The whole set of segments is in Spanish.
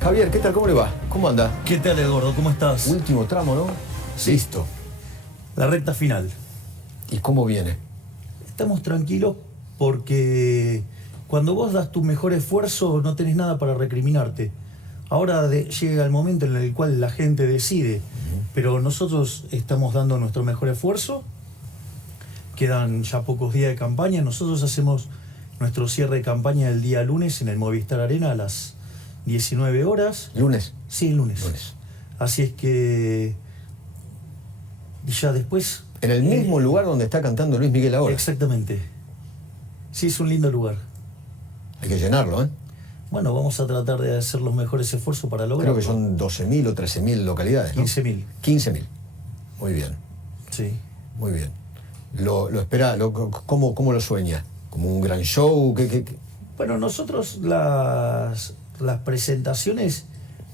Javier, ¿qué tal? ¿Cómo le va? ¿Cómo anda? ¿Qué tal, Eduardo? ¿Cómo estás? Último tramo, ¿no? Sí. Listo. La recta final. ¿Y cómo viene? Estamos tranquilos porque cuando vos das tu mejor esfuerzo no tenés nada para recriminarte. Ahora llega el momento en el cual la gente decide, pero nosotros estamos dando nuestro mejor esfuerzo. Quedan ya pocos días de campaña. Nosotros hacemos nuestro cierre de campaña el día lunes en el Movistar Arena a las 19 horas. ¿Lunes? Sí, el lunes. Lunes. Así es que ya después... En el mismo lugar donde está cantando Luis Miguel ahora. Exactamente. Sí, es un lindo lugar. Hay que llenarlo, ¿eh? Bueno, vamos a tratar de hacer los mejores esfuerzos para lograrlo. Creo que son 12.000 o 13.000 localidades, ¿no? 15.000. 15.000. Muy bien, Sí. muy bien. ¿Lo espera? ¿Cómo lo sueña? ¿Como un gran show? ¿Qué? Bueno, nosotros las presentaciones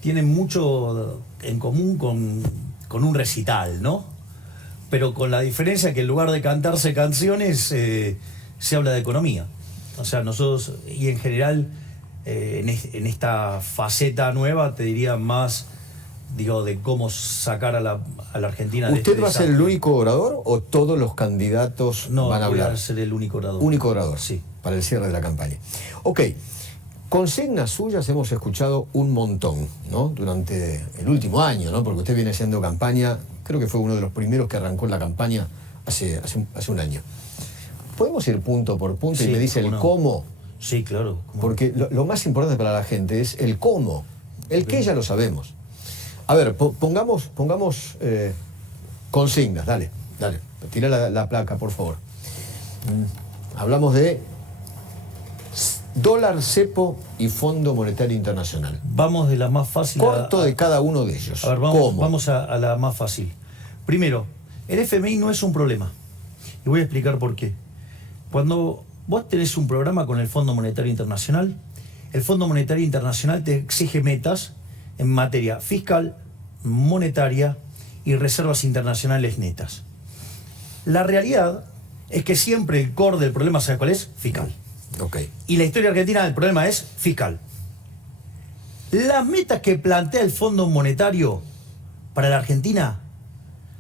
tienen mucho en común con un recital, ¿no? Pero con la diferencia que en lugar de cantarse canciones, se habla de economía. O sea, nosotros, y en general, en esta faceta nueva, te diría más, de cómo sacar a la Argentina de ¿Usted va a ser el único orador o todos los candidatos van a hablar? No, voy a ser el único orador. Único orador, sí. Para el cierre de la campaña. Ok, consignas suyas hemos escuchado un montón, ¿no? Durante el último año, ¿no? Porque usted viene haciendo campaña, creo que fue uno de los primeros que arrancó la campaña hace un año. ¿Podemos ir punto por punto y me dice el cómo? Sí, claro. Porque lo más importante para la gente es el cómo. El qué ya lo sabemos. A ver, pongamos consignas, dale. Tira la placa, por favor. Hablamos de dólar, cepo y Fondo Monetario Internacional. Vamos de la más fácil Corto de cada uno de ellos. A ver, vamos a la más fácil. Primero, el FMI no es un problema. Y voy a explicar por qué. Cuando vos tenés un programa con el Fondo Monetario Internacional, el Fondo Monetario Internacional te exige metas en materia fiscal, monetaria y reservas internacionales netas. La realidad es que siempre el core del problema, ¿sabes cuál es? Fiscal. Okay. Y la historia argentina del problema es fiscal. Las metas que plantea el Fondo Monetario para la Argentina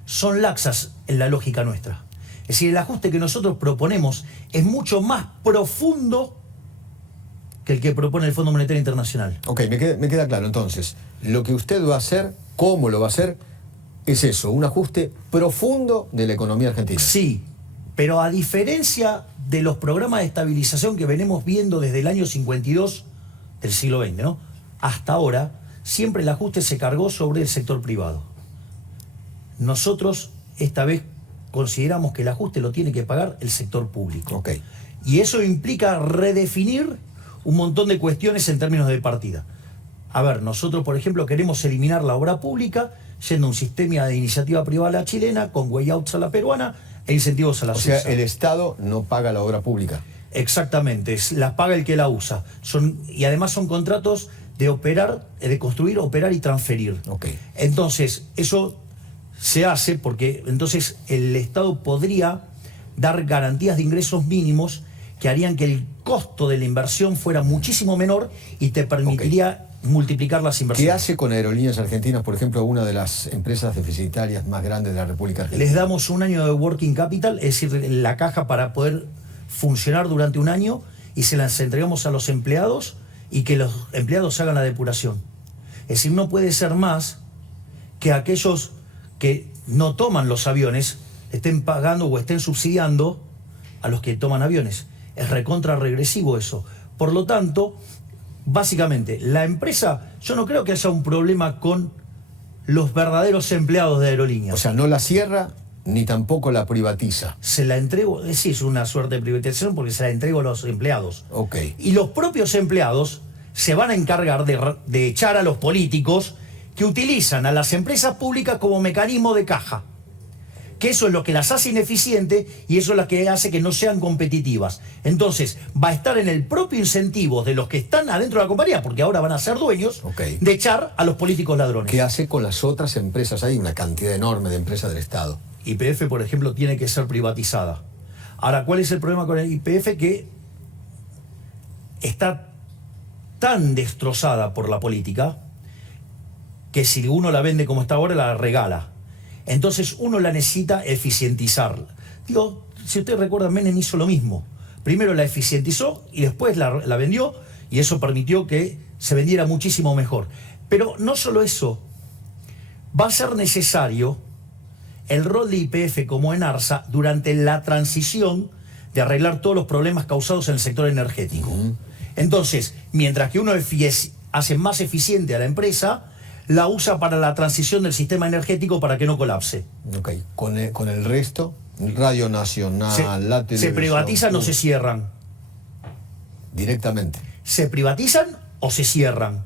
son laxas en la lógica nuestra. Es decir, el ajuste que nosotros proponemos es mucho más profundo que el que propone el Fondo Monetario Internacional. Ok, me queda claro. Entonces, lo que usted va a hacer, cómo lo va a hacer, es eso, un ajuste profundo de la economía argentina. Sí, pero a diferencia de los programas de estabilización que venimos viendo desde el año 52 del siglo XX, ¿no? Hasta ahora, siempre el ajuste se cargó sobre el sector privado. Nosotros, esta vez, consideramos que el ajuste lo tiene que pagar el sector público. Okay. Y eso implica redefinir un montón de cuestiones en términos de partida. A ver, nosotros, por ejemplo, queremos eliminar la obra pública yendo a un sistema de iniciativa privada a la chilena, con way outs a la peruana e incentivos a la suiza. O sea, el Estado no paga la obra pública. Exactamente, las paga el que la usa. Y además son contratos de operar, de construir, operar y transferir. Okay. Entonces, eso se hace porque entonces el Estado podría dar garantías de ingresos mínimos que harían que el costo de la inversión fuera muchísimo menor y te permitiría multiplicar las inversiones. ¿Qué hace con Aerolíneas Argentinas, por ejemplo, una de las empresas deficitarias más grandes de la República Argentina? Les damos un año de working capital, es decir, la caja para poder funcionar durante un año, y se las entregamos a los empleados y que los empleados hagan la depuración. Es decir, no puede ser más que aquellos que no toman los aviones estén pagando o estén subsidiando a los que toman aviones. Es recontra regresivo eso. Por lo tanto, básicamente, la empresa, yo no creo que haya un problema con los verdaderos empleados de aerolíneas. O sea, no la cierra ni tampoco la privatiza. Se la entrego, sí, es una suerte de privatización porque se la entrego a los empleados. Okay. Y los propios empleados se van a encargar de echar a los políticos que utilizan a las empresas públicas como mecanismo de caja. Que eso es lo que las hace ineficientes y eso es lo que hace que no sean competitivas. Entonces, va a estar en el propio incentivo de los que están adentro de la compañía, porque ahora van a ser dueños, de echar a los políticos ladrones. ¿Qué hace con las otras empresas? Hay una cantidad enorme de empresas del Estado. YPF, por ejemplo, tiene que ser privatizada. Ahora, ¿cuál es el problema con el YPF? Que está tan destrozada por la política que si uno la vende como está ahora, la regala. Entonces uno la necesita eficientizar. Digo, si ustedes recuerdan, Menem hizo lo mismo. Primero la eficientizó y después la vendió, y eso permitió que se vendiera muchísimo mejor. Pero no solo eso, va a ser necesario el rol de YPF como ENARSA durante la transición de arreglar todos los problemas causados en el sector energético. Entonces, mientras que uno hace más eficiente a la empresa, la usa para la transición del sistema energético para que no colapse. Ok, con el resto, Radio Nacional, la televisión... ¿Se privatizan o se cierran? Directamente. ¿Se privatizan o se cierran?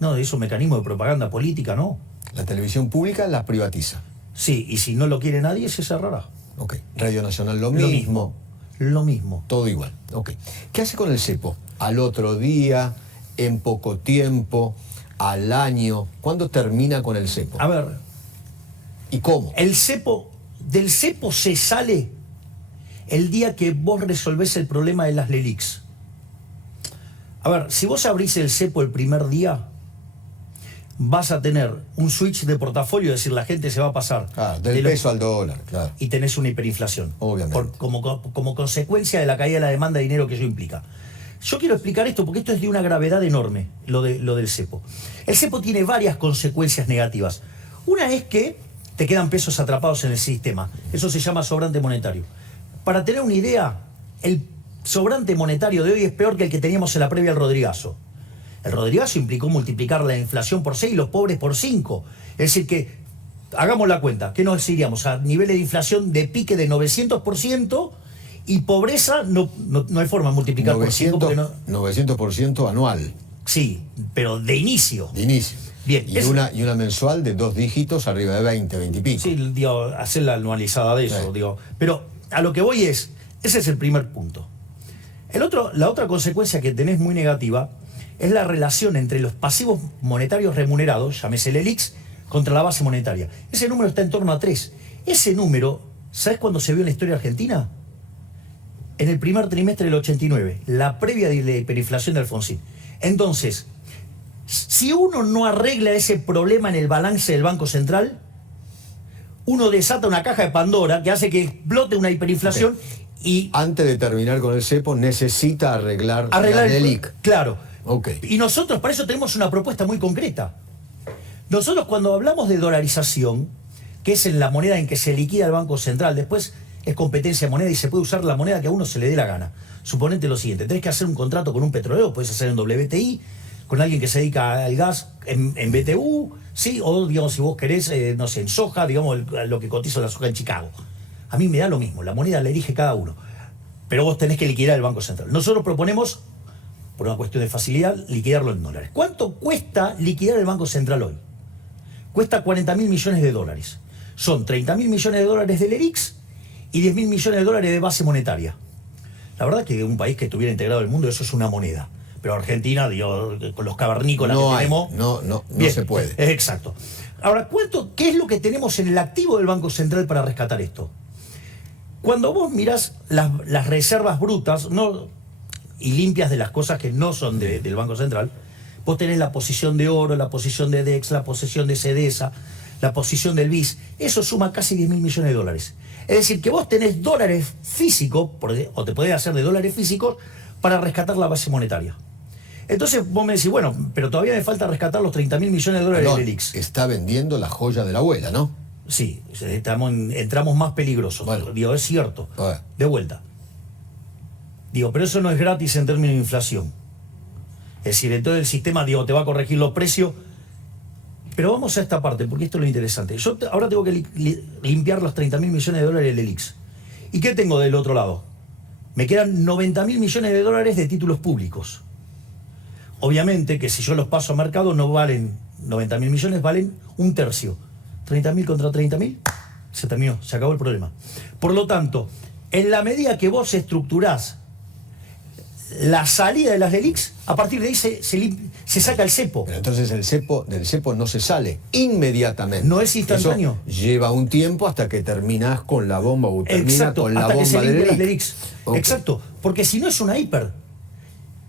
No, eso es un mecanismo de propaganda política, ¿no? La televisión pública la privatiza. Sí, y si no lo quiere nadie, se cerrará. Ok, Radio Nacional lo mismo. Lo mismo. Todo igual. Ok. ¿Qué hace con el cepo? ¿Al otro día? ¿En poco tiempo? ¿Al año? ¿Cuándo termina con el cepo? A ver. ¿Y cómo? Del cepo se sale el día que vos resolvés el problema de las LELIQs. A ver, si vos abrís el cepo el primer día, vas a tener un switch de portafolio, es decir, la gente se va a pasar del peso al dólar, claro. Y tenés una hiperinflación. Obviamente. Como consecuencia de la caída de la demanda de dinero que eso implica. Yo quiero explicar esto porque esto es de una gravedad enorme, lo del cepo. El cepo tiene varias consecuencias negativas. Una es que te quedan pesos atrapados en el sistema. Eso se llama sobrante monetario. Para tener una idea, el sobrante monetario de hoy es peor que el que teníamos en la previa al Rodrigazo. El Rodrigazo implicó multiplicar la inflación por 6 y los pobres por 5. Es decir que, hagamos la cuenta, ¿qué nos iríamos? A niveles de inflación de pique de 900% y pobreza no hay forma de multiplicar 900, por 5. 900% anual. Sí, pero de inicio. De inicio. Bien. Y una mensual de 2 dígitos arriba de 20 y pico. Sí, digo, hacer la anualizada de eso, sí. digo. Pero a lo que voy ese es el primer punto. La otra consecuencia que tenés muy negativa es la relación entre los pasivos monetarios remunerados, llámese el ELIX, contra la base monetaria. Ese número está en torno a 3. Ese número, ¿sabes cuándo se vio en la historia argentina? En el primer trimestre del 89, la previa de la hiperinflación de Alfonsín. Entonces, si uno no arregla ese problema en el balance del Banco Central, uno desata una caja de Pandora que hace que explote una hiperinflación. Okay. Y antes de terminar con el cepo, necesita arreglar la LELIQ. Claro. Okay. Y nosotros para eso tenemos una propuesta muy concreta. Nosotros cuando hablamos de dolarización, que es en la moneda en que se liquida el Banco Central, después es competencia de moneda y se puede usar la moneda que a uno se le dé la gana. Suponete lo siguiente, tenés que hacer un contrato con un petrolero, puedes hacer en WTI, con alguien que se dedica al gas en BTU, ¿sí? O digamos si vos querés, no sé, en soja, digamos lo que cotiza la soja en Chicago. A mí me da lo mismo, la moneda la elige cada uno. Pero vos tenés que liquidar el Banco Central. Nosotros proponemos, por una cuestión de facilidad, liquidarlo en dólares. ¿Cuánto cuesta liquidar el Banco Central hoy? Cuesta 40.000 millones de dólares. Son 30.000 millones de dólares del ERIX y 10.000 millones de dólares de base monetaria. La verdad que un país que estuviera integrado al mundo, eso es una moneda. Pero Argentina, digo, con los cavernícolas que tenemos... No se puede. Exacto. Ahora, ¿qué es lo que tenemos en el activo del Banco Central para rescatar esto? Cuando vos mirás las reservas brutas y limpias de las cosas que no son del Banco Central, vos tenés la posición de oro, la posición de DEX, la posición de CEDESA, la posición del BIS. Eso suma casi 10.000 millones de dólares. Es decir, que vos tenés dólares físicos, o te podés hacer de dólares físicos, para rescatar la base monetaria. Entonces vos me decís, bueno, pero todavía me falta rescatar los 30.000 millones de dólares del ELIX. Está vendiendo la joya de la abuela, ¿no? Sí, entramos más peligrosos. Bueno, digo, es cierto. Bueno. De vuelta. Digo, pero eso no es gratis en términos de inflación. Es decir, entonces el sistema, digo, te va a corregir los precios. Pero vamos a esta parte, porque esto es lo interesante. Yo ahora tengo que limpiar los 30.000 millones de dólares del ELIX. ¿Y qué tengo del otro lado? Me quedan 90.000 millones de dólares de títulos públicos. Obviamente que si yo los paso a mercado no valen 90.000 millones, valen un tercio. 30.000 contra 30.000, se terminó, se acabó el problema. Por lo tanto, en la medida que vos estructurás la salida de las LELIQs, a partir de ahí se saca el cepo. Pero entonces del cepo no se sale inmediatamente. No es instantáneo. Eso lleva un tiempo hasta que terminás con la bomba o termina con la bomba de las LELIQs. Okay. Exacto, porque si no es una hiper.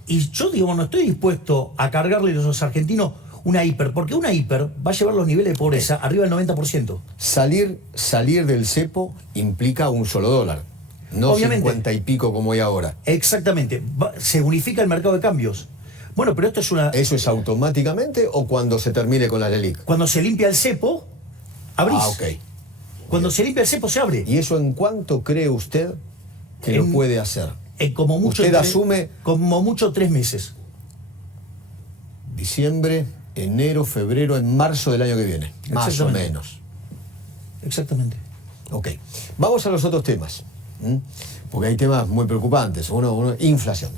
Y yo digo, no estoy dispuesto a cargarle a los argentinos una hiper, porque una hiper va a llevar los niveles de pobreza arriba del 90%. Salir del cepo implica un solo dólar, no Obviamente. 50 y pico como hay ahora. Exactamente, se unifica el mercado de cambios. Bueno, pero esto es una... ¿Eso es automáticamente o cuando se termine con la LELIC? Cuando se limpia el cepo, abrís. Ah, ok. Cuando se limpia el cepo, se abre. ¿Y eso en cuánto cree usted que lo puede hacer? Como mucho, Usted asume... Como mucho 3 meses. Diciembre, enero, febrero, en marzo del año que viene. Más o menos. Exactamente. Ok. Vamos a los otros temas. Porque hay temas muy preocupantes. Inflación.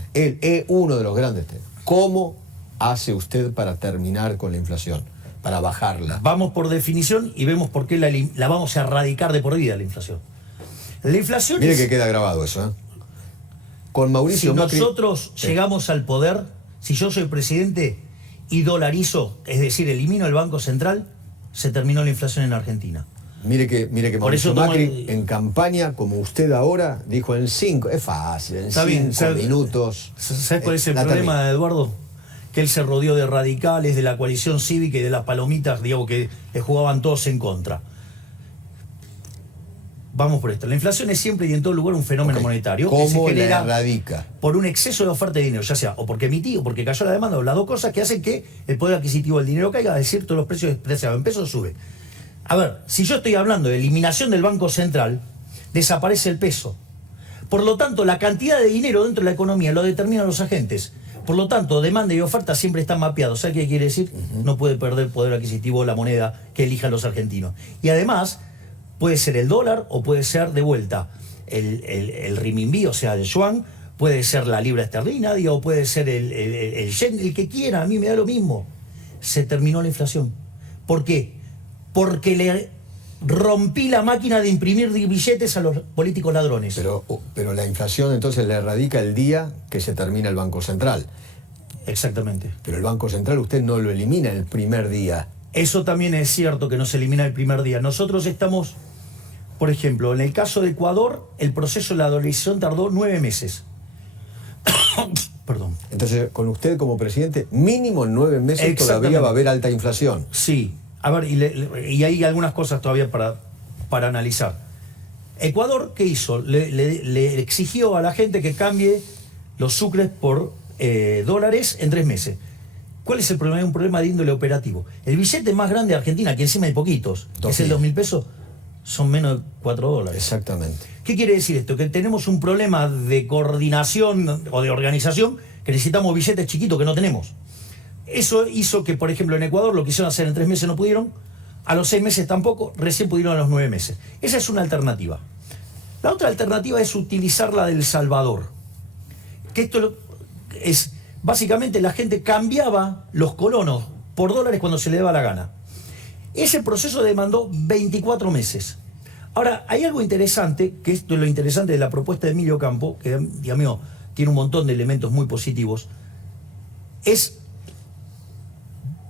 Uno de los grandes temas. ¿Cómo hace usted para terminar con la inflación? Para bajarla. Vamos por definición y vemos por qué la vamos a erradicar de por vida, la inflación. La inflación Mire que queda grabado eso, ¿eh? Con Mauricio si Macri... nosotros llegamos al poder, si yo soy presidente y dolarizo, es decir, elimino el Banco Central, se terminó la inflación en Argentina. Mire que Por Mauricio eso Macri en campaña, como usted ahora, dijo en 5, es fácil, en 5 minutos. ¿Sabes cuál es el problema de Eduardo? Que él se rodeó de radicales, de la coalición cívica y de las palomitas, digamos, que le jugaban todos en contra. Vamos por esto. La inflación es siempre y en todo lugar un fenómeno monetario que se ¿Cómo genera la erradica? por un exceso de oferta de dinero, ya sea o porque emití o porque cayó la demanda, o las dos cosas que hacen que el poder adquisitivo del dinero caiga, es decir, todos los precios despreciados en pesos sube. A ver, si yo estoy hablando de eliminación del Banco Central, desaparece el peso. Por lo tanto, la cantidad de dinero dentro de la economía lo determinan los agentes. Por lo tanto, demanda y oferta siempre están mapeados. ¿Sabe qué quiere decir? No puede perder poder adquisitivo la moneda que elijan los argentinos. Y además, puede ser el dólar o puede ser de vuelta el renminbi, o sea, el yuan, puede ser la libra esterlina, o puede ser el yen, el que quiera, a mí me da lo mismo. Se terminó la inflación. ¿Por qué? Porque le rompí la máquina de imprimir billetes a los políticos ladrones. Pero la inflación entonces la erradica el día que se termina el Banco Central. Exactamente. Pero el Banco Central usted no lo elimina el primer día. Eso también es cierto, que no se elimina el primer día. Nosotros estamos, por ejemplo, en el caso de Ecuador, el proceso de la dolarización tardó 9 meses. Perdón. Entonces, con usted como presidente, mínimo en 9 meses todavía va a haber alta inflación. Sí. A ver, y hay algunas cosas todavía para analizar. Ecuador, ¿qué hizo? Le exigió a la gente que cambie los sucres por dólares en 3 meses. ¿Cuál es el problema? Hay un problema de índole operativo. El billete más grande de Argentina, que encima hay poquitos, es el 2.000 pesos, son menos de 4 dólares. Exactamente. ¿Qué quiere decir esto? Que tenemos un problema de coordinación o de organización, que necesitamos billetes chiquitos que no tenemos. Eso hizo que, por ejemplo, en Ecuador lo quisieron hacer en 3 meses, no pudieron, a los 6 meses tampoco, recién pudieron a los 9 meses. Esa es una alternativa. La otra alternativa es utilizar la del Salvador. Que esto es, básicamente la gente cambiaba los colonos por dólares cuando se le daba la gana. Ese proceso demandó 24 meses. Ahora, hay algo interesante, que esto es lo interesante de la propuesta de Emilio Campo, que, Dios mío, tiene un montón de elementos muy positivos, es...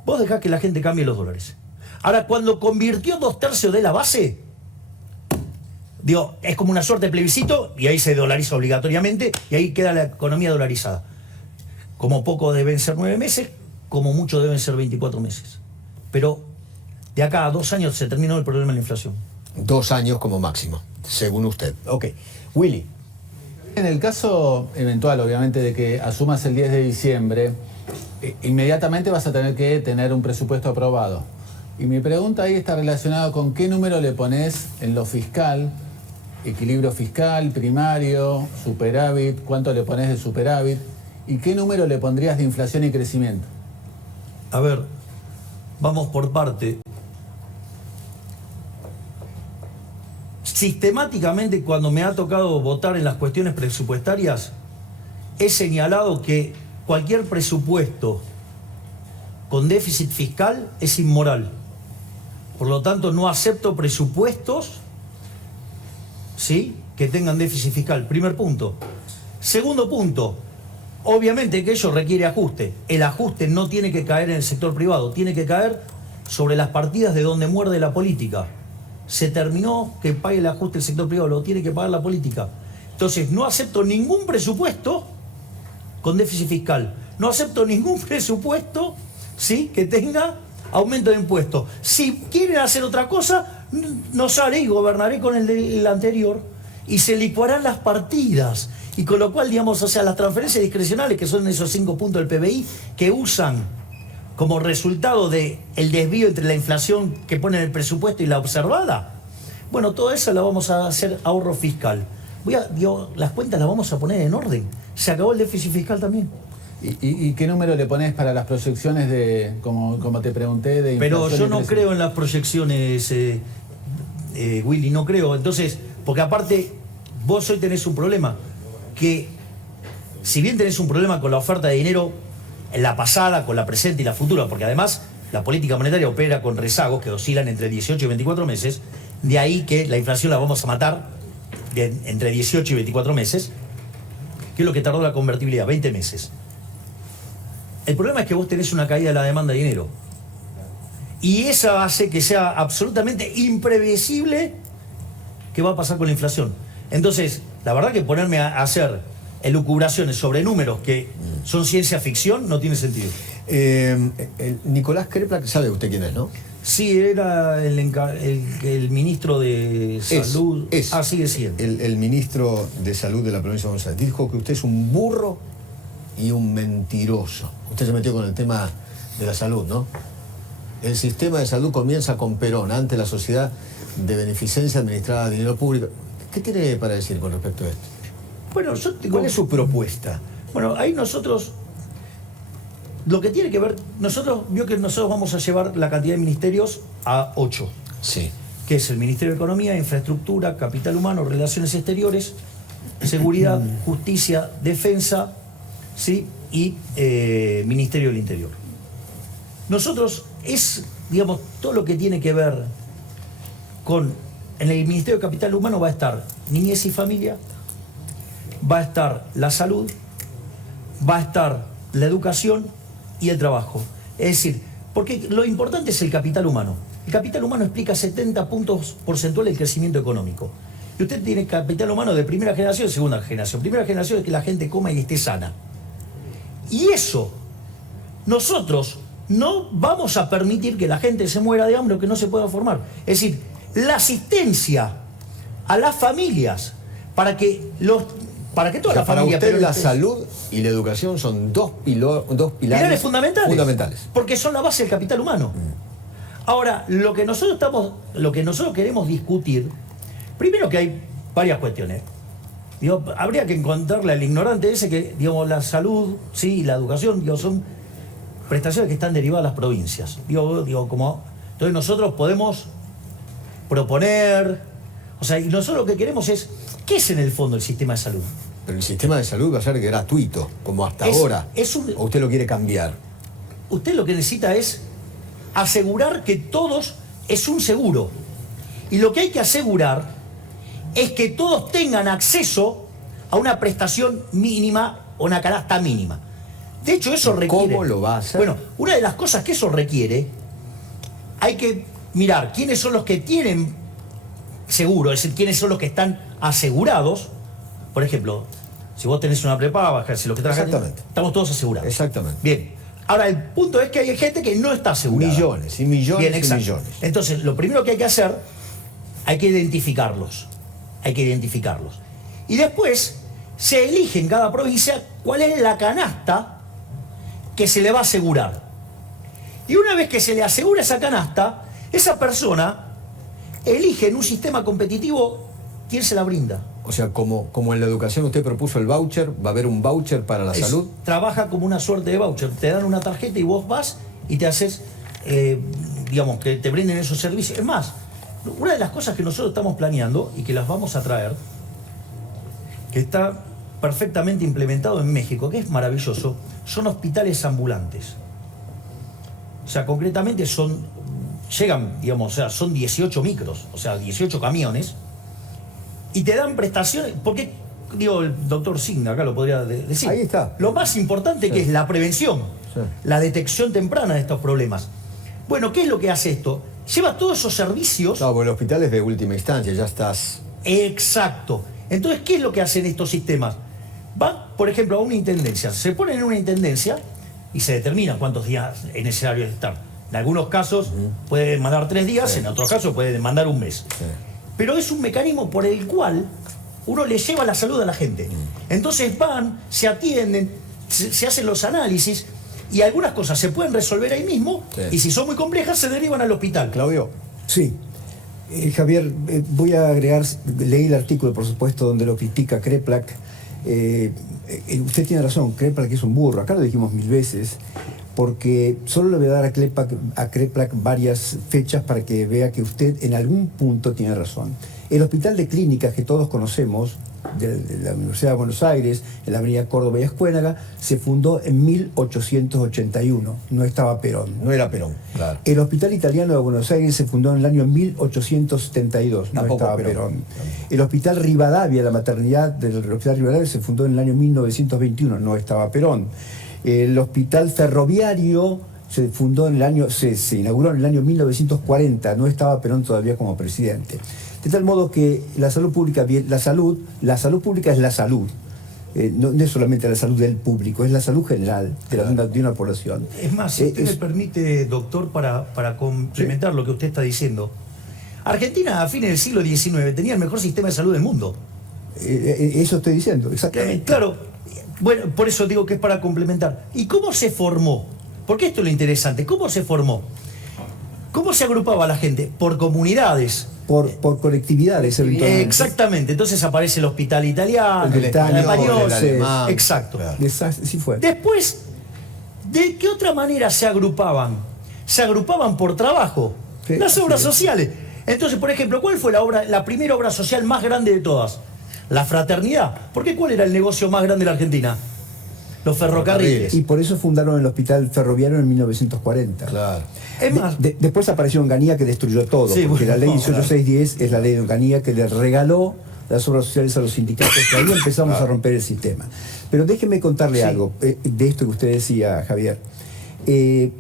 Vos dejás que la gente cambie los dólares. Ahora, cuando convirtió 2/3 de la base, digo, es como una suerte de plebiscito y ahí se dolariza obligatoriamente y ahí queda la economía dolarizada. Como poco deben ser 9 meses, como mucho deben ser 24 meses. Pero de acá a 2 años se terminó el problema de la inflación. 2 años como máximo, según usted. Ok. Willy. En el caso eventual, obviamente, de que asumas el 10 de diciembre, inmediatamente vas a tener que tener un presupuesto aprobado. Y mi pregunta ahí está relacionada con qué número le pones en lo fiscal, equilibrio fiscal, primario, superávit, cuánto le pones de superávit, y qué número le pondrías de inflación y crecimiento. A ver, vamos por parte. Sistemáticamente, cuando me ha tocado votar en las cuestiones presupuestarias, he señalado que cualquier presupuesto con déficit fiscal es inmoral. Por lo tanto, no acepto presupuestos, ¿sí?, que tengan déficit fiscal. Primer punto. Segundo punto, obviamente que ello requiere ajuste. El ajuste no tiene que caer en el sector privado, tiene que caer sobre las partidas de donde muerde la política. Se terminó que pague el ajuste el sector privado, lo tiene que pagar la política. Entonces, no acepto ningún presupuesto con déficit fiscal. No acepto ningún presupuesto ¿sí? Que tenga aumento de impuestos. Si quieren hacer otra cosa, no sale y gobernaré con el anterior y se licuarán las partidas. Y con lo cual, digamos, o sea, las transferencias discrecionales, que son esos 5 puntos del PBI, que usan como resultado del desvío entre la inflación que pone en el presupuesto y la observada, bueno, todo eso lo vamos a hacer ahorro fiscal. Las cuentas las vamos a poner en orden. Se acabó el déficit fiscal también. ¿Y qué número le pones para las proyecciones de, como te pregunté, de inflación? Pero yo no creo en las proyecciones, Willy, no creo. Entonces, porque aparte, vos hoy tenés un problema, que si bien tenés un problema con la oferta de dinero en la pasada, con la presente y la futura, porque además la política monetaria opera con rezagos que oscilan entre 18 y 24 meses, de ahí que la inflación la vamos a matar entre 18 y 24 meses, que es lo que tardó la convertibilidad, 20 meses. El problema es que vos tenés una caída de la demanda de dinero. Y esa hace que sea absolutamente imprevisible qué va a pasar con la inflación. Entonces, la verdad que ponerme a hacer elucubraciones sobre números que son ciencia ficción no tiene sentido. Nicolás Kreplak, sabe usted quién es, ¿no? Sí, era el ministro de Salud. Sigue siendo. El ministro de Salud de la provincia de Buenos Aires. Dijo que usted es un burro y un mentiroso. Usted se metió con el tema de la salud, ¿no? El sistema de salud comienza con Perón, ante la sociedad de beneficencia administrada a dinero público. ¿Qué tiene para decir con respecto a esto? Bueno, yo tengo... ¿Cuál es su propuesta? Bueno, ahí nosotros, lo que tiene que ver, vio que nosotros vamos a llevar la cantidad de ministerios a 8. Sí. Que es el Ministerio de Economía, Infraestructura, Capital Humano, Relaciones Exteriores, Seguridad, Justicia, Defensa, ¿sí? Y Ministerio del Interior. Nosotros digamos, todo lo que tiene que ver con... En el Ministerio de Capital Humano va a estar Niñez y Familia, va a estar la salud, va a estar la educación y el trabajo. Es decir, porque lo importante es el capital humano. El capital humano explica 70 puntos porcentuales del crecimiento económico. Y usted tiene capital humano de primera generación y segunda generación. Primera generación es que la gente coma y esté sana. Y eso, nosotros no vamos a permitir que la gente se muera de hambre o que no se pueda formar. Es decir, la asistencia a las familias para que toda la familia... Para usted la salud y la educación son dos pilares fundamentales. Porque son la base del capital humano. Ahora, lo que nosotros queremos discutir, primero que hay varias cuestiones. Habría que encontrarle al ignorante ese que, la salud, sí, y la educación, son prestaciones que están derivadas de las provincias. Entonces nosotros podemos proponer, y nosotros lo que queremos es, ¿qué es en el fondo el sistema de salud? Pero el sistema de salud va a ser gratuito, como hasta ahora. ¿O usted lo quiere cambiar? Usted lo que necesita es asegurar que todos es un seguro. Y lo que hay que asegurar es que todos tengan acceso a una prestación mínima o una canasta mínima. De hecho, eso requiere... ¿Cómo lo va a hacer? Bueno, una de las cosas que eso requiere, hay que mirar quiénes son los que tienen seguro, es decir, quiénes son los que están asegurados. Por ejemplo, si vos tenés una prepaga baja, si lo que trabajan, estamos todos asegurados. Exactamente. Bien. Ahora, el punto es que hay gente que no está asegurada. Millones y millones. Bien, y millones. Entonces, lo primero que hay que hacer, hay que identificarlos. Y después, se elige en cada provincia cuál es la canasta que se le va a asegurar. Y una vez que se le asegura esa canasta, esa persona elige en un sistema competitivo quién se la brinda. O sea, como en la educación usted propuso el voucher, ¿va a haber un voucher para la salud? Trabaja como una suerte de voucher. Te dan una tarjeta y vos vas y te haces, que te brinden esos servicios. Es más, una de las cosas que nosotros estamos planeando y que las vamos a traer, que está perfectamente implementado en México, que es maravilloso, son hospitales ambulantes. O sea, concretamente son 18 micros, 18 camiones, y te dan prestaciones, porque, el doctor Signa acá lo podría decir. Ahí está. Lo más importante que es la prevención, la detección temprana de estos problemas. Bueno, ¿qué es lo que hace esto? Lleva todos esos servicios... No, bueno, el hospital es de última instancia, ya estás... Exacto. Entonces, ¿qué es lo que hacen estos sistemas? Van, por ejemplo, a una intendencia. Se ponen en una intendencia, y se determina cuántos días es necesario estar. En algunos casos puede demandar 3 días, en otros casos puede demandar un mes. Pero es un mecanismo por el cual uno le lleva la salud a la gente. Entonces van, se atienden, se hacen los análisis y algunas cosas se pueden resolver ahí mismo y si son muy complejas se derivan al hospital. Claudio. Sí. Javier, voy a agregar, leí el artículo, por supuesto, donde lo critica Kreplak. Usted tiene razón, Kreplak es un burro, acá lo dijimos 1000 veces, porque solo le voy a dar a Kreplak varias fechas para que vea que usted en algún punto tiene razón. El hospital de clínicas que todos conocemos, de la Universidad de Buenos Aires, en la avenida Córdoba y Ascuénaga, se fundó en 1881, no estaba Perón. No era Perón, claro. El Hospital Italiano de Buenos Aires se fundó en el año 1872, no Tampoco estaba Perón. El Hospital Rivadavia, la maternidad del Hospital Rivadavia, se fundó en el año 1921, no estaba Perón. El Hospital Ferroviario se fundó en el año, se inauguró en el año 1940, no estaba Perón todavía como presidente. De tal modo que la salud pública, la salud pública es la salud. No es solamente la salud del público, es la salud general de una población. Es más, si usted me permite, doctor, para complementar lo que usted está diciendo. Argentina a fines del siglo XIX tenía el mejor sistema de salud del mundo. Eso estoy diciendo, exactamente. Claro, bueno, por eso digo que es para complementar. ¿Y cómo se formó? Porque esto es lo interesante. ¿Cómo se formó? ¿Cómo se agrupaba la gente? Por comunidades. Por colectividades, eventualmente. Exactamente. Entonces aparece el hospital italiano, el español, el alemán. Exacto. Claro. Sí fue. Después, ¿de qué otra manera se agrupaban? Se agrupaban por trabajo. Sí, las obras es. sociales. Entonces, por ejemplo, ¿cuál fue la primera obra social más grande de todas? La fraternidad. ¿Por qué cuál era el negocio más grande de la Argentina? Los ferrocarriles. Y por eso fundaron el Hospital Ferroviario en 1940. Claro. Es más, Después apareció Onganía que destruyó todo, Sí, porque bueno, la ley no, 18610 es la ley de Onganía que le regaló las obras sociales a los sindicatos, que ahí empezamos a romper el sistema. Pero déjeme contarle algo de esto que usted decía, Javier. En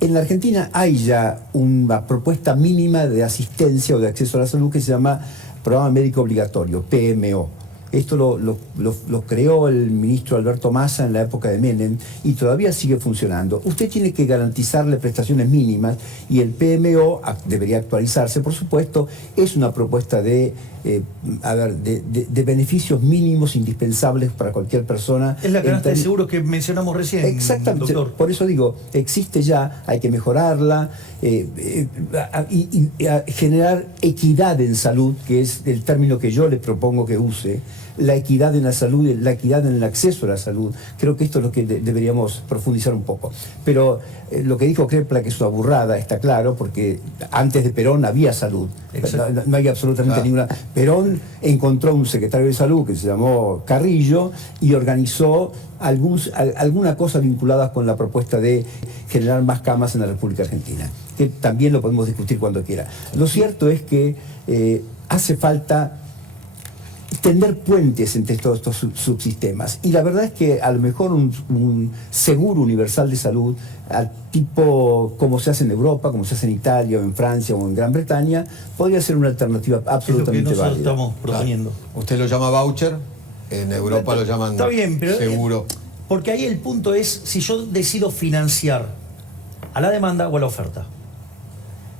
la Argentina hay ya una propuesta mínima de asistencia o de acceso a la salud que se llama Programa Médico Obligatorio, PMO. Esto lo creó el ministro Alberto Massa en la época de Menem y todavía sigue funcionando. Usted tiene que garantizarle prestaciones mínimas y el PMO debería actualizarse, por supuesto. Es una propuesta de beneficios mínimos indispensables para cualquier persona. es la canasta de seguros que mencionamos recién, Exactamente, doctor. por eso digo, existe ya, hay que mejorarla y generar equidad en salud, que es el término que yo le propongo que use, la equidad en la salud, la equidad en el acceso a la salud. Creo que esto es lo que deberíamos profundizar un poco. Pero lo que dijo Kreplak es una burrada, está claro, porque antes de Perón había salud. No hay absolutamente ninguna. Perón encontró un secretario de salud que se llamó Carrillo y organizó alguna cosa vinculada con la propuesta de generar más camas en la República Argentina, que también lo podemos discutir cuando quiera. Lo cierto es que hace falta tender puentes entre todos estos subsistemas. Y la verdad es que a lo mejor un seguro universal de salud, al tipo como se hace en Europa, como se hace en Italia, o en Francia, o en Gran Bretaña, podría ser una alternativa absolutamente es lo que nosotros válida. estamos proponiendo. Usted lo llama voucher, en Europa lo llaman Está bien, pero seguro. Porque ahí el punto es si yo decido financiar a la demanda o a la oferta.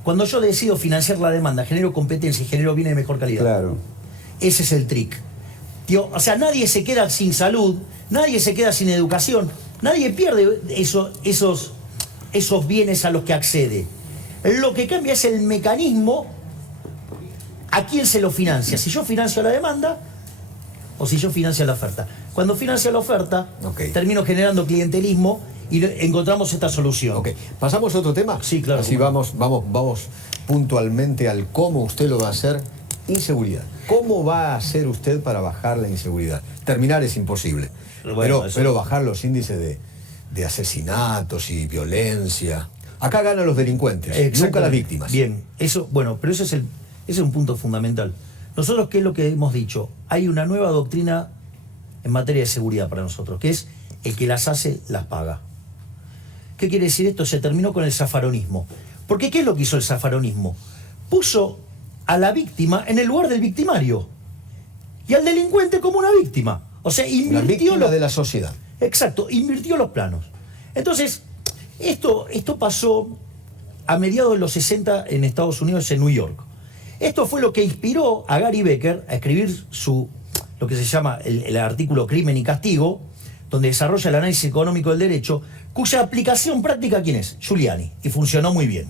Cuando yo decido financiar la demanda, genero competencia y genero bienes de mejor calidad. Claro. Ese es el trick. Tío, o sea, nadie se queda sin salud, nadie se queda sin educación, nadie pierde esos bienes a los que accede. Lo que cambia es el mecanismo a quién se lo financia. Si yo financio la demanda o si yo financio la oferta. Cuando financio la oferta, termino generando clientelismo y encontramos esta solución. Ok, ¿pasamos a otro tema? Sí, claro. Así vamos puntualmente al cómo usted lo va a hacer. Inseguridad. ¿Cómo va a hacer usted para bajar la inseguridad? Terminar es imposible, Bueno, pero bajar los índices de asesinatos y violencia. Acá ganan los delincuentes, nunca las víctimas. Bien, eso, bueno, pero ese es un punto fundamental. Nosotros, ¿qué es lo que hemos dicho? Hay una nueva doctrina en materia de seguridad para nosotros, que es el que las hace, las paga. ¿Qué quiere decir esto? Se terminó con el zafaronismo. Porque ¿qué es lo que hizo el zafaronismo? Puso a la víctima en el lugar del victimario y al delincuente como una víctima. O sea, invirtió la víctima de la sociedad. Exacto, invirtió los planos. Entonces, esto pasó a mediados de los 60 en Estados Unidos, en New York. Esto fue lo que inspiró a Gary Becker a escribir lo que se llama el artículo Crimen y Castigo, donde desarrolla el análisis económico del derecho, cuya aplicación práctica, ¿quién es? Giuliani, y funcionó muy bien.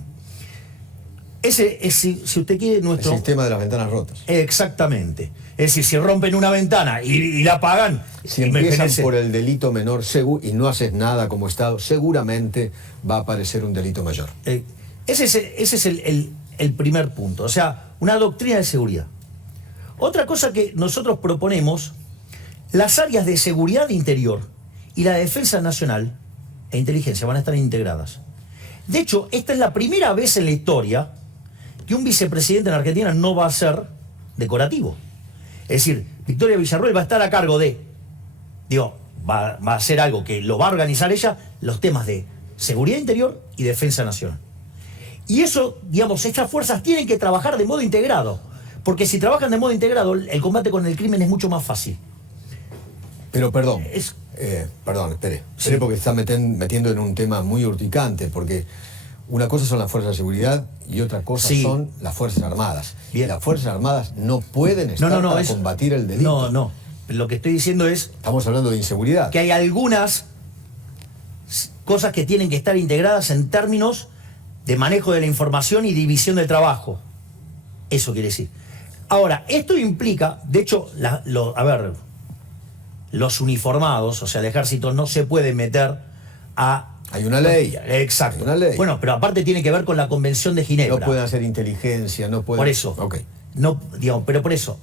Ese es, si usted quiere, nuestro... El sistema de las ventanas rotas. Exactamente. Es decir, si rompen una ventana y la pagan... Si empiezan por el delito menor y no haces nada como Estado, seguramente va a aparecer un delito mayor. Ese es el primer punto. O sea, una doctrina de seguridad. Otra cosa que nosotros proponemos, las áreas de seguridad interior y la defensa nacional e inteligencia van a estar integradas. De hecho, esta es la primera vez en la historia que un vicepresidente en Argentina no va a ser decorativo. Es decir, Victoria Villarroel va a estar a cargo va a hacer algo que lo va a organizar ella, los temas de seguridad interior y defensa nacional. Y eso, estas fuerzas tienen que trabajar de modo integrado, porque si trabajan de modo integrado, el combate con el crimen es mucho más fácil. Pero perdón, espere Sí. Porque está metiendo en un tema muy urticante, porque una cosa son las fuerzas de seguridad y otra cosa Sí. son las Fuerzas Armadas. Bien. Y las Fuerzas Armadas no pueden estar para combatir el delito. No. Lo que estoy diciendo es Estamos hablando de inseguridad. que hay algunas cosas que tienen que estar integradas en términos de manejo de la información y división del trabajo. Eso quiere decir. Ahora, esto implica, de hecho, los uniformados, o sea, el ejército no se puede meter a... Hay una ley. Exacto. Hay una ley. Bueno, pero aparte tiene que ver con la Convención de Ginebra. No pueden hacer inteligencia, no pueden... Por eso. Ok. No, pero por eso.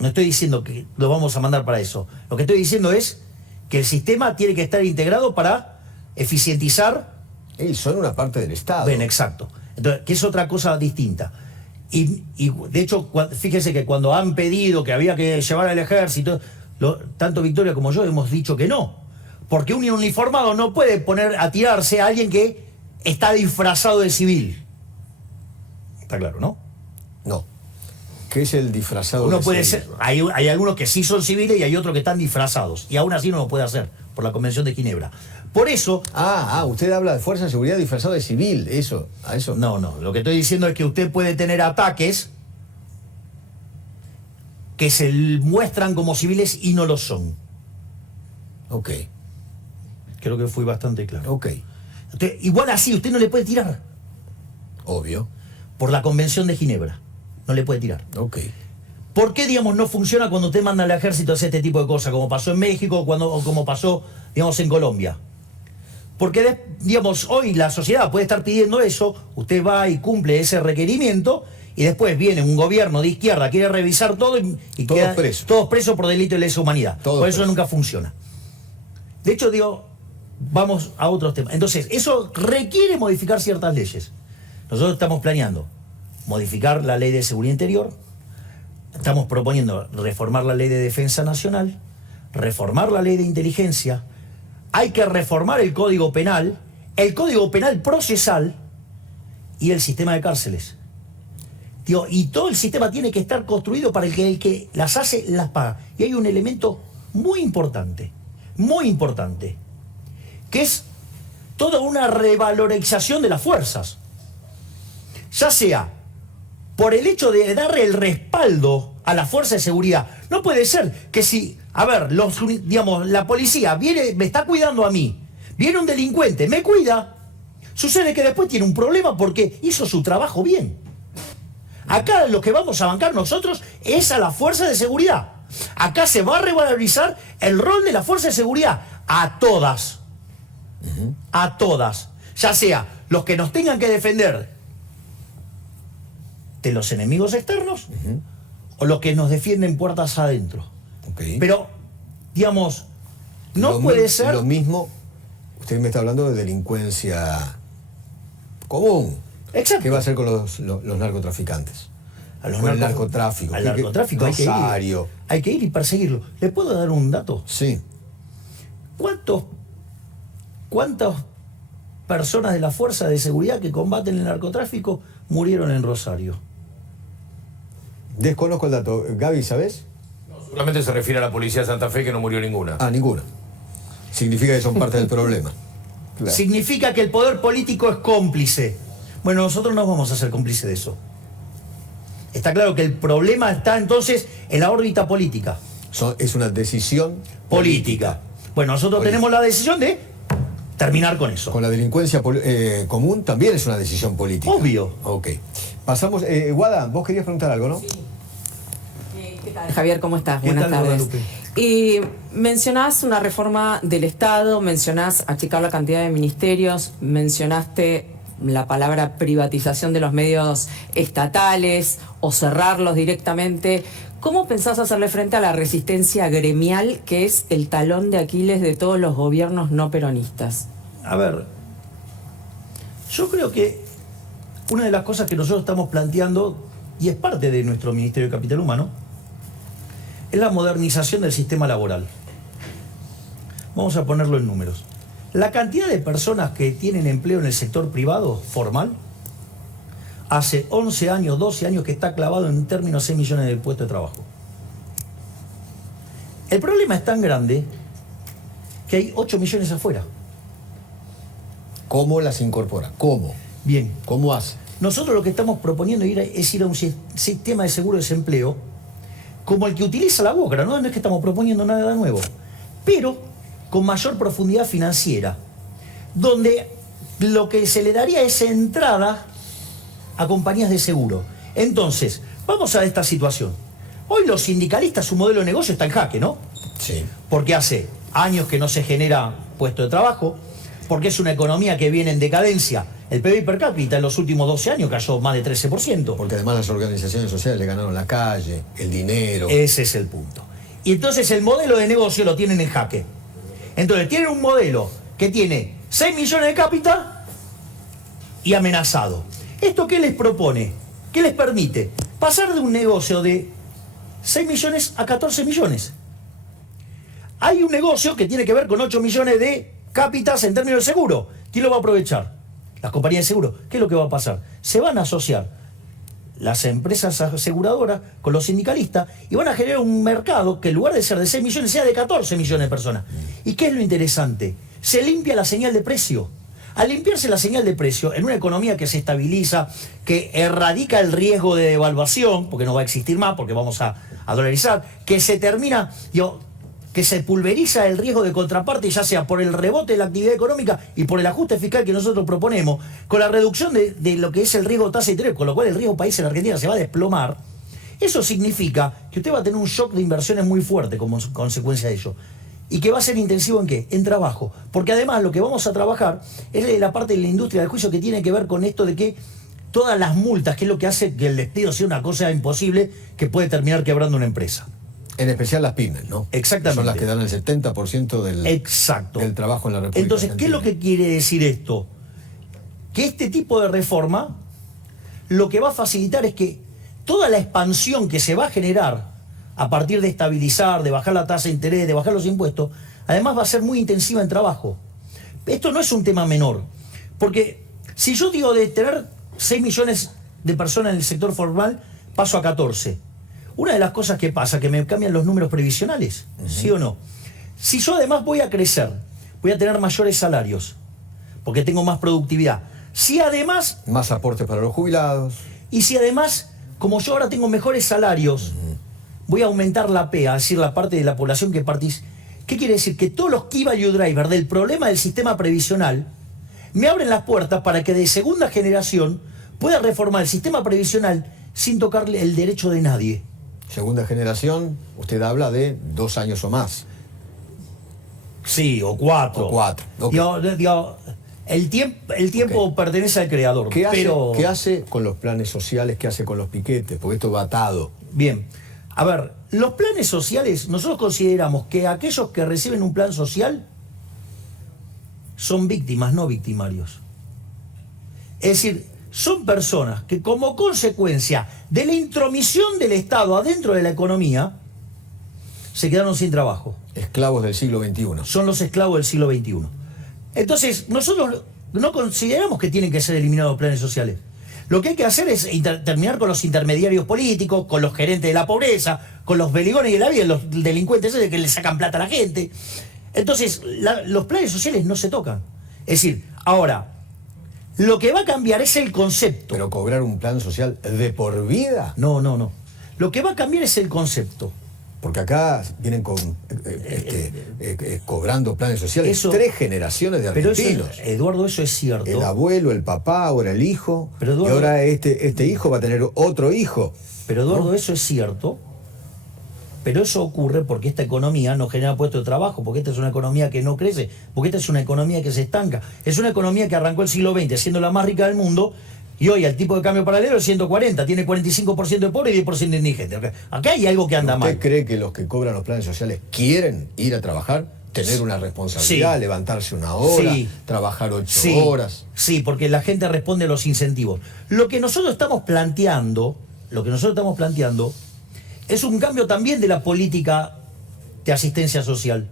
No estoy diciendo que lo vamos a mandar para eso. Lo que estoy diciendo es que el sistema tiene que estar integrado para eficientizar. Son una parte del Estado. Bien, exacto. Entonces, que es otra cosa distinta. Y de hecho, fíjese que cuando han pedido que había que llevar al ejército, tanto Victoria como yo hemos dicho que no. Porque un uniformado no puede poner a tirarse a alguien que está disfrazado de civil. Está claro, ¿no? No. ¿Qué es el disfrazado? Uno de puede civil? ser, hay algunos que sí son civiles y hay otros que están disfrazados. Y aún así no lo puede hacer, por la Convención de Ginebra. Por eso... Usted habla de fuerza de seguridad disfrazado de civil, eso. No, lo que estoy diciendo es que usted puede tener ataques que se muestran como civiles y no lo son. Ok. Creo que fui bastante claro. Ok. Igual así, usted no le puede tirar. Obvio. Por la Convención de Ginebra. No le puede tirar. Ok. ¿Por qué, no funciona cuando usted manda al ejército a hacer este tipo de cosas? Como pasó en México o como pasó, en Colombia. Porque, hoy la sociedad puede estar pidiendo eso, usted va y cumple ese requerimiento, y después viene un gobierno de izquierda, quiere revisar todo y todos quedan presos. todos presos por delito de lesa humanidad. Todos por eso presos. nunca funciona. De hecho, vamos a otros temas. Entonces, eso requiere modificar ciertas leyes. Nosotros estamos planeando modificar la ley de seguridad interior, estamos proponiendo reformar la ley de defensa nacional, reformar la ley de inteligencia, hay que reformar el código penal procesal y el sistema de cárceles. Y todo el sistema tiene que estar construido para que el que las hace, las paga. Y hay un elemento muy importante, que es toda una revalorización de las fuerzas. Ya sea por el hecho de darle el respaldo a la fuerza de seguridad. No puede ser que la policía me está cuidando a mí, viene un delincuente, me cuida, sucede que después tiene un problema porque hizo su trabajo bien. Acá lo que vamos a bancar nosotros es a la fuerza de seguridad. Acá se va a revalorizar el rol de la fuerza de seguridad a todas. A todas. Ya sea los que nos tengan que defender de los enemigos externos o los que nos defienden puertas adentro. Okay. Pero, no puede ser... Lo mismo, usted me está hablando de delincuencia común. Exacto. ¿Qué va a hacer con los narcotraficantes? A los con el narcotráfico. Al narcotráfico Rosario. hay que ir y perseguirlo. ¿Le puedo dar un dato? Sí. ¿Cuántas personas de la fuerza de seguridad que combaten el narcotráfico murieron en Rosario? Desconozco el dato. Gaby, ¿sabes? Seguramente se refiere a la policía de Santa Fe, que no murió ninguna. Ninguna. Significa que son parte del problema. Claro. significa que el poder político es cómplice. Bueno, nosotros no vamos a ser cómplices de eso. Está claro que el problema está entonces en la órbita política. Es una decisión Política. Bueno, nosotros tenemos la decisión de terminar con eso. Con la delincuencia común también es una decisión política. Obvio. Ok. Pasamos, Guada, vos querías preguntar algo, ¿no? Sí. ¿Qué tal, Javier? ¿Cómo estás? ¿Qué Buenas tal, tardes. Guadalupe? Y mencionás una reforma del Estado, mencionás achicar la cantidad de ministerios, mencionaste la palabra privatización de los medios estatales o cerrarlos directamente. ¿Cómo pensás hacerle frente a la resistencia gremial, que es el talón de Aquiles de todos los gobiernos no peronistas? A ver, yo creo que una de las cosas que nosotros estamos planteando, y es parte de nuestro Ministerio de Capital Humano, es la modernización del sistema laboral. Vamos a ponerlo en números. La cantidad de personas que tienen empleo en el sector privado formal, hace 11 años, 12 años que está clavado en términos de 6 millones de puestos de trabajo. El problema es tan grande que hay 8 millones afuera. ¿Cómo las incorpora? ¿Cómo? Bien, ¿Cómo hace? nosotros lo que estamos proponiendo es ir a un sistema de seguro de desempleo como el que utiliza la UOCRA, ¿no? No es que estamos proponiendo nada nuevo, pero con mayor profundidad financiera, donde lo que se le daría es entrada a compañías de seguro. Entonces, vamos a esta situación. Hoy los sindicalistas, su modelo de negocio está en jaque, ¿no? Sí. Porque hace años que no se genera puesto de trabajo, porque es una economía que viene en decadencia. El PIB per cápita en los últimos 12 años cayó más de 13%. Porque además las organizaciones sociales le ganaron la calle, el dinero. Ese es el punto. Y entonces el modelo de negocio lo tienen en jaque. Entonces tienen un modelo que tiene 6 millones de cápita y amenazado. ¿Esto qué les propone? ¿Qué les permite? Pasar de un negocio de 6 millones a 14 millones. Hay un negocio que tiene que ver con 8 millones de cápitas en términos de seguro. ¿Quién lo va a aprovechar? Las compañías de seguro. ¿Qué es lo que va a pasar? Se van a asociar las empresas aseguradoras con los sindicalistas y van a generar un mercado que en lugar de ser de 6 millones sea de 14 millones de personas. ¿Y qué es lo interesante? Se limpia la señal de precio. Al limpiarse la señal de precio, en una economía que se estabiliza, que erradica el riesgo de devaluación, porque no va a existir más, porque vamos a dolarizar, que se termina, que se pulveriza el riesgo de contraparte, ya sea por el rebote de la actividad económica y por el ajuste fiscal que nosotros proponemos, con la reducción de lo que es el riesgo de tasa de interés, con lo cual el riesgo país en la Argentina se va a desplomar. Eso significa que usted va a tener un shock de inversiones muy fuerte como consecuencia de ello. ¿Y que va a ser intensivo en qué? En trabajo. Porque además lo que vamos a trabajar es la parte de la industria del juicio que tiene que ver con esto de que todas las multas, que es lo que hace que el despido sea una cosa imposible que puede terminar quebrando una empresa. En especial las pymes, ¿no? Exactamente. Son las que dan el 70% del trabajo en la República Entonces, ¿qué es lo que quiere decir esto? Que este tipo de reforma lo que va a facilitar es que toda la expansión que se va a generar a partir de estabilizar, de bajar la tasa de interés, de bajar los impuestos, además va a ser muy intensiva en trabajo. Esto no es un tema menor, porque si yo digo de tener 6 millones de personas en el sector formal, paso a 14. Una de las cosas que pasa, que me cambian los números previsionales, ¿sí o no? Si yo además voy a crecer, voy a tener mayores salarios, porque tengo más productividad. Si además... Más aportes para los jubilados. Y si además, como yo ahora tengo mejores salarios, voy a aumentar la PEA, es decir, la parte de la población que participa. ¿Qué quiere decir? Que todos los key value drivers del problema del sistema previsional me abren las puertas para que de segunda generación pueda reformar el sistema previsional sin tocarle el derecho de nadie. Segunda generación, usted habla de 2 años o más. Sí, o 4. O 4. Okay. El tiempo pertenece al creador. ¿Qué pero... hace con los planes sociales? ¿Qué hace con los piquetes? Porque esto va atado. Bien. A ver, los planes sociales, nosotros consideramos que aquellos que reciben un plan social son víctimas, no victimarios. Es decir, son personas que como consecuencia de la intromisión del Estado adentro de la economía, se quedaron sin trabajo. Esclavos del siglo XXI. Son los esclavos del siglo XXI. Entonces, nosotros no consideramos que tienen que ser eliminados los planes sociales. Lo que hay que hacer es terminar con los intermediarios políticos, con los gerentes de la pobreza, con los beligones de la vida, los delincuentes que le sacan plata a la gente. Entonces, los planes sociales no se tocan. Es decir, ahora, lo que va a cambiar es el concepto. Pero cobrar un plan social de por vida. No. Lo que va a cambiar es el concepto. Porque acá vienen cobrando planes sociales Eso, 3 generaciones de pero argentinos. eso, Eduardo, eso es cierto. El abuelo, el papá, ahora el hijo. Pero Eduardo, y ahora este hijo va a tener otro hijo. Pero Eduardo, ¿no? eso es cierto. Pero eso ocurre porque esta economía no genera puestos de trabajo, porque esta es una economía que no crece, porque esta es una economía que se estanca. Es una economía que arrancó el siglo XX siendo la más rica del mundo y hoy el tipo de cambio paralelo es 140, tiene 45% de pobre y 10% de indigente. Acá hay algo que anda mal. ¿Usted cree que los que cobran los planes sociales quieren ir a trabajar, tener una responsabilidad, Sí. levantarse una hora, Sí. trabajar 8 Sí, horas? sí, porque la gente responde a los incentivos. Lo que nosotros estamos planteando es un cambio también de la política de asistencia social.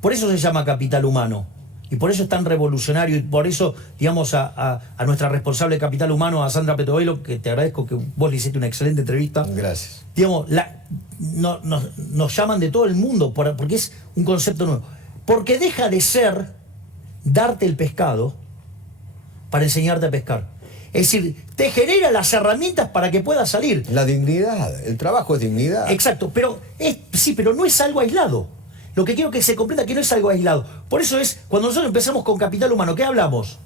Por eso se llama capital humano. Y por eso es tan revolucionario. Y por eso, digamos, a nuestra responsable de capital humano, a Sandra Petovelo, que te agradezco que vos le hiciste una excelente entrevista. Gracias. Digamos, nos llaman de todo el mundo porque es un concepto nuevo. Porque deja de ser darte el pescado para enseñarte a pescar. Es decir, te genera las herramientas para que puedas salir. La dignidad, el trabajo es dignidad. Exacto, pero pero no es algo aislado. Lo que quiero que se comprenda que no es algo aislado. Por eso es, cuando nosotros empezamos con capital humano, ¿qué hablamos?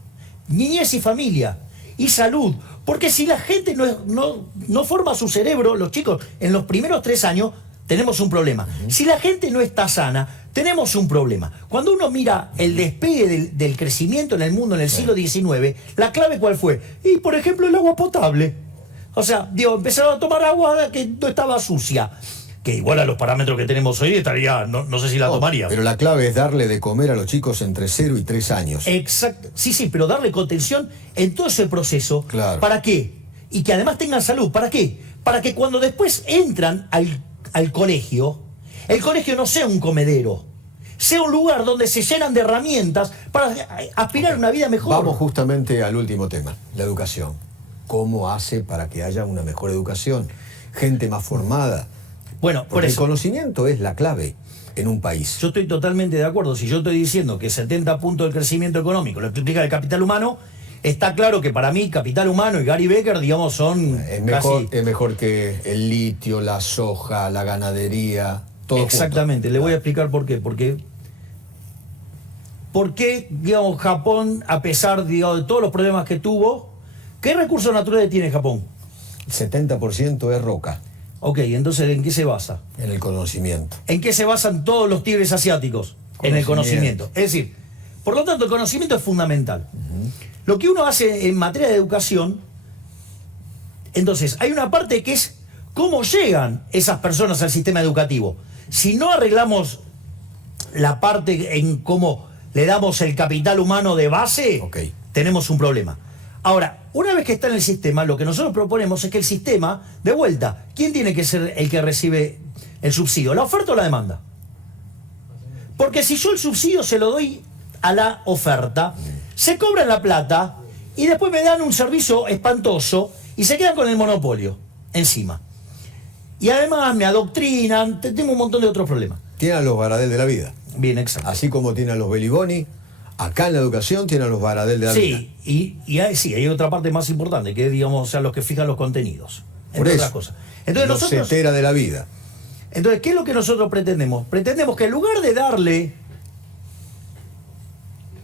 Niñez y familia, y salud. Porque si la gente no forma su cerebro, los chicos, en los primeros 3 años, tenemos un problema. Si la gente no está sana, tenemos un problema. Cuando uno mira el despegue del crecimiento en el mundo en el siglo XIX, la clave ¿cuál fue? Y, por ejemplo, el agua potable. O sea, empezaron a tomar agua que no estaba sucia. Que igual a los parámetros que tenemos hoy estaría, no sé si la tomaría. Pero la clave es darle de comer a los chicos entre 0 y 3 años. Exacto. Sí, pero darle contención en todo ese proceso. Claro. ¿Para qué? Y que además tengan salud. ¿Para qué? Para que cuando después entran al colegio, el colegio no sea un comedero, sea un lugar donde se llenan de herramientas para aspirar a una vida mejor. Vamos justamente al último tema, la educación. ¿Cómo hace para que haya una mejor educación? Gente más formada. Bueno, por Porque el eso. conocimiento es la clave en un país. Yo estoy totalmente de acuerdo. Si yo estoy diciendo que 70 puntos del crecimiento económico lo explica el capital humano, está claro que para mí capital humano y Gary Becker, digamos, son Es casi... mejor que el litio, la soja, la ganadería, todo Exactamente, junto. le voy a explicar por qué. Porque, digamos, Japón, a pesar, digamos, de todos los problemas que tuvo, ¿qué recursos naturales tiene Japón? El 70% es roca, Ok, entonces, ¿en qué se basa? en el conocimiento. ¿En qué se basan todos los tigres asiáticos? En el conocimiento. Es decir, por lo tanto, el conocimiento es fundamental. Lo que uno hace en materia de educación, entonces, hay una parte que es cómo llegan esas personas al sistema educativo. Si no arreglamos la parte en cómo le damos el capital humano de base, Ok. tenemos un problema. Ahora, una vez que está en el sistema, lo que nosotros proponemos es que el sistema, de vuelta, ¿quién tiene que ser el que recibe el subsidio? ¿La oferta o la demanda? Porque si yo el subsidio se lo doy a la oferta, se cobran la plata y después me dan un servicio espantoso y se quedan con el monopolio encima. Y además me adoctrinan, tengo un montón de otros problemas. Tienen a los Baradel de la vida. Bien, exacto. Así como tienen a los Beliboni, acá en la educación tienen a los Baradel de la vida. Sí, hay otra parte más importante, que es, digamos, o sea, los que fijan los contenidos. Por Entre eso, otras cosas. Entonces, los nosotros, Cetera de la vida. entonces, ¿qué es lo que nosotros pretendemos? Pretendemos que en lugar de darle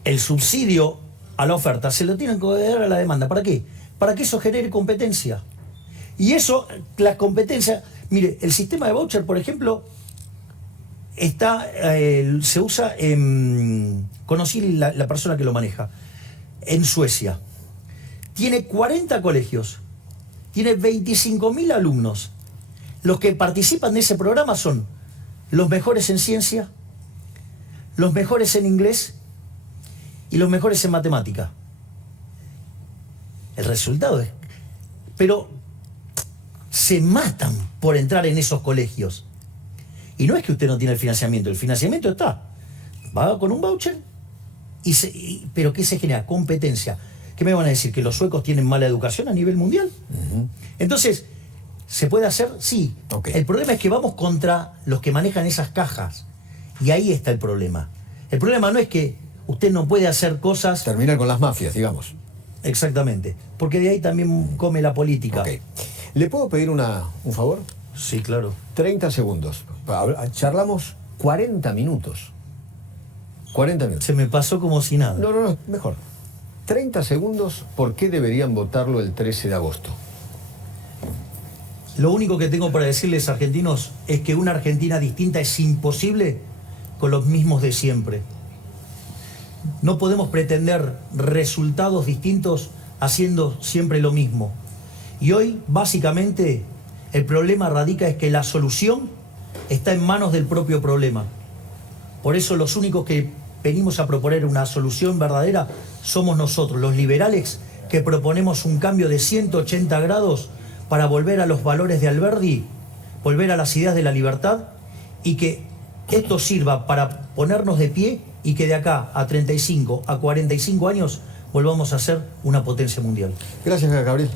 el subsidio a la oferta, se lo tienen que dar a la demanda. ¿Para qué? Para que eso genere competencia. Y eso, la competencia... Mire, el sistema de voucher, por ejemplo, se usa en... Conocí la persona que lo maneja. En Suecia. Tiene 40 colegios. Tiene 25.000 alumnos. Los que participan de ese programa son los mejores en ciencia, los mejores en inglés y los mejores en matemática. El resultado es... Pero se matan por entrar en esos colegios. Y no es que usted no tiene el financiamiento está. Va con un voucher, pero ¿qué se genera? Competencia. ¿Qué me van a decir? ¿Que los suecos tienen mala educación a nivel mundial? Entonces, ¿se puede hacer? Sí. Ok. El problema es que vamos contra los que manejan esas cajas. Y ahí está el problema. El problema no es que Usted no puede hacer cosas... Termina con las mafias, digamos. Exactamente, porque de ahí también come la política. Ok. ¿Le puedo pedir un favor? Sí, claro. 30 segundos. Charlamos 40 minutos. 40 minutos. Se me pasó como si nada. No, mejor. 30 segundos, ¿por qué deberían votarlo el 13 de agosto? Lo único que tengo para decirles, argentinos, es que una Argentina distinta es imposible con los mismos de siempre. No podemos pretender resultados distintos haciendo siempre lo mismo. Y hoy, básicamente, el problema radica es que la solución está en manos del propio problema. Por eso los únicos que venimos a proponer una solución verdadera somos nosotros, los liberales, que proponemos un cambio de 180 grados para volver a los valores de Alberdi, volver a las ideas de la libertad, y que esto sirva para ponernos de pie y que de acá a 35, a 45 años volvamos a ser una potencia mundial. Gracias, Gabriel.